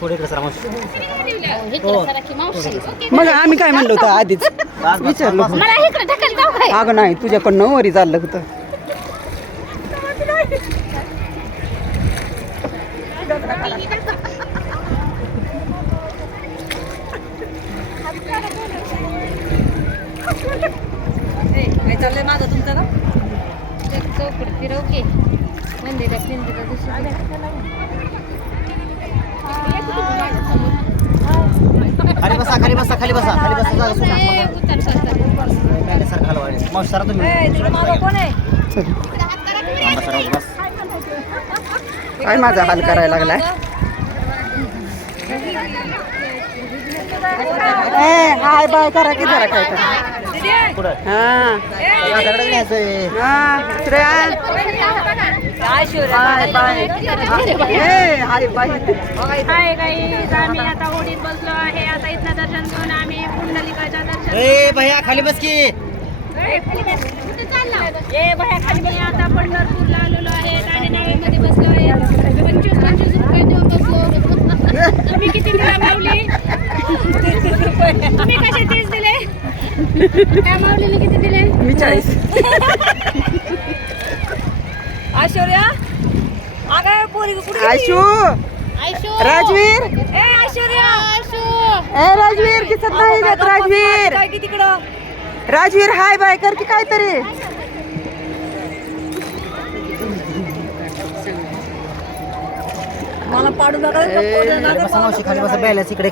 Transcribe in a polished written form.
थोडे इकडे सरा मावशी. मग आम्ही काय म्हणलो होतं आधीच विचारलं होतं. मला इकडे ढकल जाऊ काय अगं नाही तुझ्याकडनं वरी चाललं होतं. काय चाललंय माझं तुमचं का चौकड फिरव की मंदिरा पिंदिरा खाली बसा खाली बसा खाली बसा खाली बसा जागा सुटा. पहिले सर खाली वाढले. मावशी सरा तुम्ही. तिकडे मागं कोण आहे बसा राहू दे, बस. काय माझा हाल करायला लागलाय. हाय बाय करा की जरा काय करा. पुढं. हा माझ्याकडे न्यायचंय. हा Shreya hi bye hi bye. Hi guys आम्ही आता होडीत बसलो आहे. आता इथलं दर्शन घेऊन आम्ही पुंडलिकाच्या दर्शन ए भैया खाली बस की. भया खाली बस. आता पंढरपूरला आलेलो आहे. नाणेनावेमध्ये बसलो आहे. 25 रुपये देऊन बसलो. तुम्ही किती दिला माऊली? 30 रुपये. तुम्ही कसे 30 दिले? त्या माऊलीने किती दिले? मी 40. ऐश्वर्या अगं पोरी कुठे आयशू आयशू राजवीर ए ऐश्वर्या आयशू ए राजवीर दिसत नाही जात राजवीर. काय की तिकडं राजवीर हाय बाय कर की काहीतरी. मला पाडू नका खाली बसा मावशी खाली बसा बॅलन्स इकडे